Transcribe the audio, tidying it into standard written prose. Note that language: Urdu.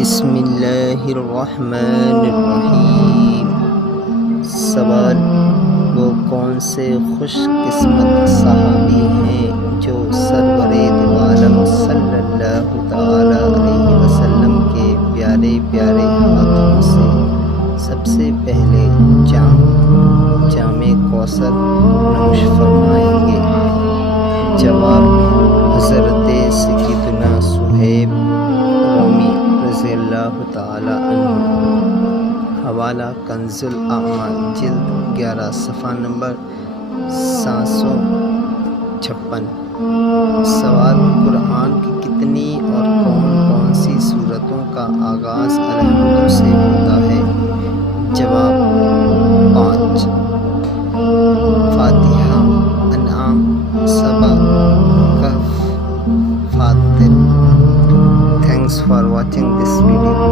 بسم اللہ الرحمن الرحیم۔ سوال: وہ کون سے خوش قسمت صحابی ہیں جو سرور دو عالم صلی اللہ تعالی علیہ وسلم کے پیارے پیارے ہاتھوں سے سب سے پہلے جام کوثر نوش فرمائیں گے؟ جواب: حضرت سیدنا صہیب رومی رضی اللہ تعالی عنہ۔ حوالہ: کنز الاعمال، جلد 11، صفحہ نمبر 756۔ سوال: قرآن کی کتنی اور کون کون سی سورتوں کا آغاز الحمد سے ہوتا ہے؟ جواب: 5۔ فاتحہ، انعام، سبا، کہف، فاطر۔ Thanks for watching this video.